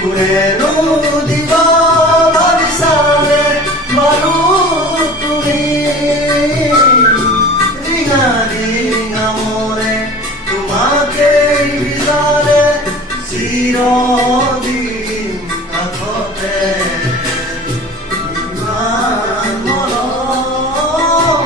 কোনেনো দিব ভাবিছানে বাৰু তুমি ৰিঙা ৰিঙা মনে তোমাকেই বিচাৰে চিৰদিন কাষতে ইমান মৰম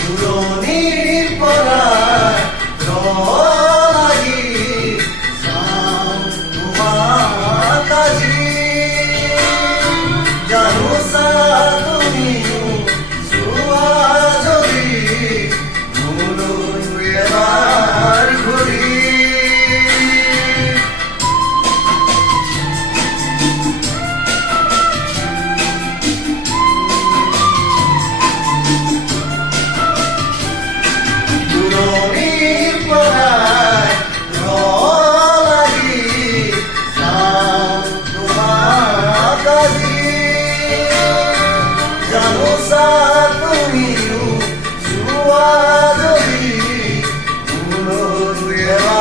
পুৰণিৰ পৰা লাগি চাওঁ তোমাক আজি জানোচা তুমিও চোৱা যদি মোলৈ এবাৰ ঘূৰি পুৰণিৰ পৰাই লাগি চাওঁ তোমাক আজি জানোচা তুমিও চোৱা যদি মোলৈ এবাৰ